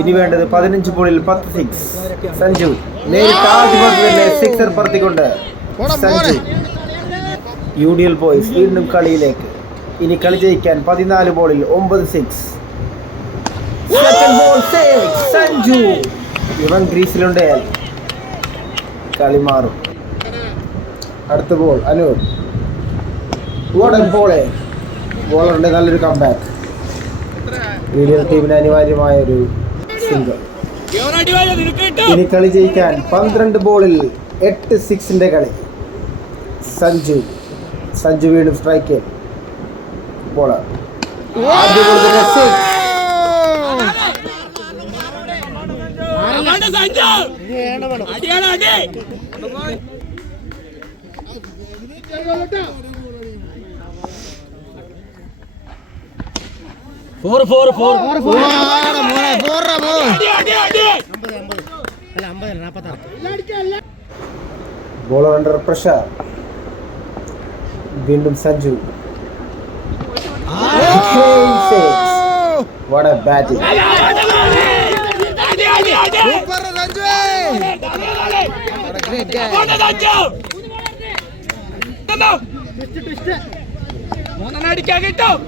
ഇനി വേണ്ടത് 15 ബോളിൽ 10 സിക്സ്. സഞ്ജു നേരിട്ട് ആദ്യ ബോളിൽ തന്നെ സിക്സർ പറത്തിക്കൊണ്ട് സഞ്ജു. UDL ബോയ്സ് വീണ്ടും കളിയിലേക്ക്. ഇനി കളി ജയിക്കാൻ 14 ബോളിൽ 9 six. Second ball six. Sanju ഇവൻ ഗ്രീസിലുണ്ട്, കളി മാറും. അടുത്ത ബോൾ അനൂപ്. വോടൻ ബോളറിന്റെ നല്ലൊരു കംബാക്ക്. UDL ടീമിന് അനിവാര്യമായ ഒരു സിംഗിൾ. ഇനി കളി ജയിക്കാൻ 12 ബോളിൽ 8 സിക്സിന്റെ കളി. സഞ്ജു വീണ്ടും സ്ട്രൈക്ക്. ബോളർ ആദ്യ ബോൾ തന്നെ സിക്സ്. Bowler under pressure. വീണ്ടും Sanju. What a batting. Super Sanju. What a great guy. Twist. മോനടിക്കാൻ കിട്ടും.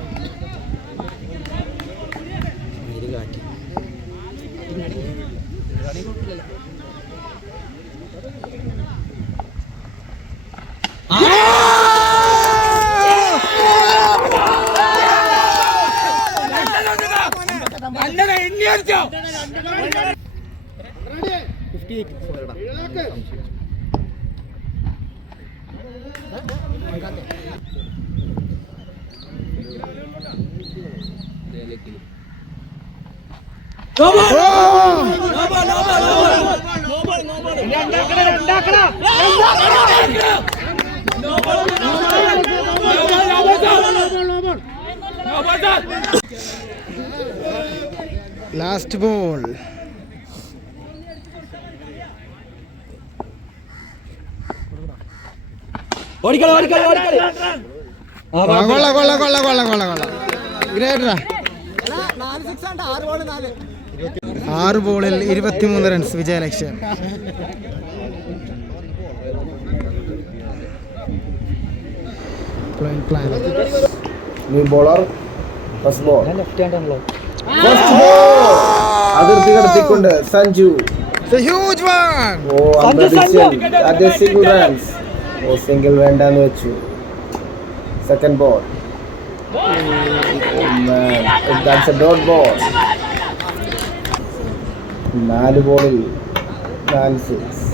Last ball. ആറ് ബോളിൽ 23 റൺസ് വിജയലക്ഷ്യം. അതിർത്തി കടത്തിക്കൊണ്ട് സഞ്ജു. സിംഗിൾ വേണ്ടെന്ന് വെച്ചു. Second ball. Dot ball. 4 ബോളിൽ 4 സിക്സ്.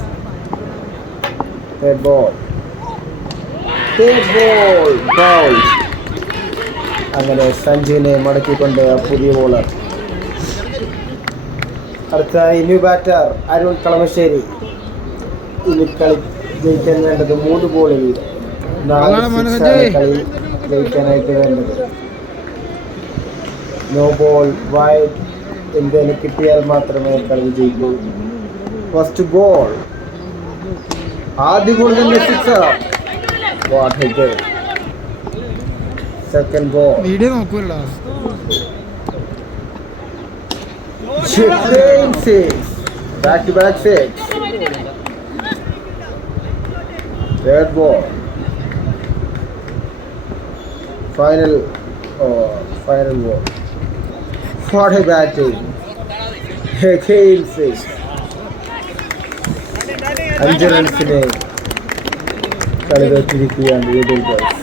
Third ball bowl. അങ്ങനെ സഞ്ജുവിനെ മടക്കിക്കൊണ്ട് പുതിയ ബോളർ. അടുത്ത ന്യൂ ബാറ്റർ അരുൺ കളമശ്ശേരി. ഇനി കളി ജയിക്കാൻ വേണ്ടത് 3 ബോളിൽ 4 കളി ജയിക്കാനായിട്ട് വേണ്ടത്. നോ ബോൾ വൈഡ് എന്തെങ്കിലും കിട്ടിയാൽ മാത്രമേ കളി ജയിക്കൂ. First ball. ആദ്യ ബോൾ തന്നെ sixer. What hit. Second ball. Video നോക്കൂല. Back-to-back six. Third ball. Final ball. What a batting. Again six. 5 റൺസിനെ കളി തോറ്റിരിക്കുകയാണ് UDL ബോയ്സ്.